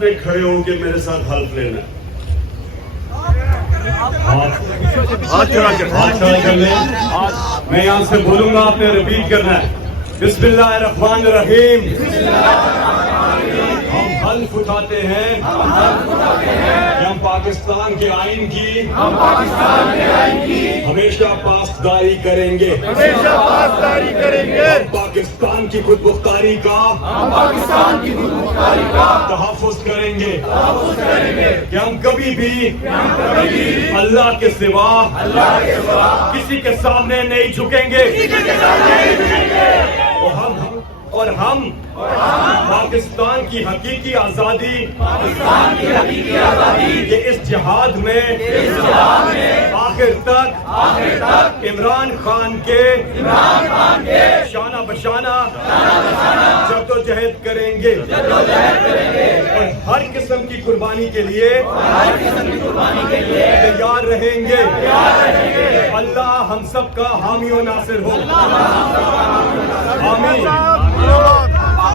میں کھڑے ہو کے میرے ساتھ حلف لینا ہے. ہاتھ چڑھا کر لیں. میں یہاں سے بولوں گا، آپ نے ریپیٹ کرنا ہے. بسم اللہ الرحمن الرحیم. ہم حلف اٹھاتے ہیں کہ ہم پاکستان کے آئین کی ہمیشہ پاسداری کریں گے. ہم پاکستان کی خود مختاری کا تحفظ کریں گے کہ ہم کبھی بھی اللہ کے سوا کسی کے سامنے نہیں جھکیں گے. اور ہم پاکستان کی حقیقی آزادی کے اس جہاد میں آخر تک عمران خان کے شانہ بشانہ جدوجہد کریں گے اور ہر قسم کی قربانی کے لیے تیار رہیں گے. اللہ ہم سب کا حامی و ناصر ہو. آمین.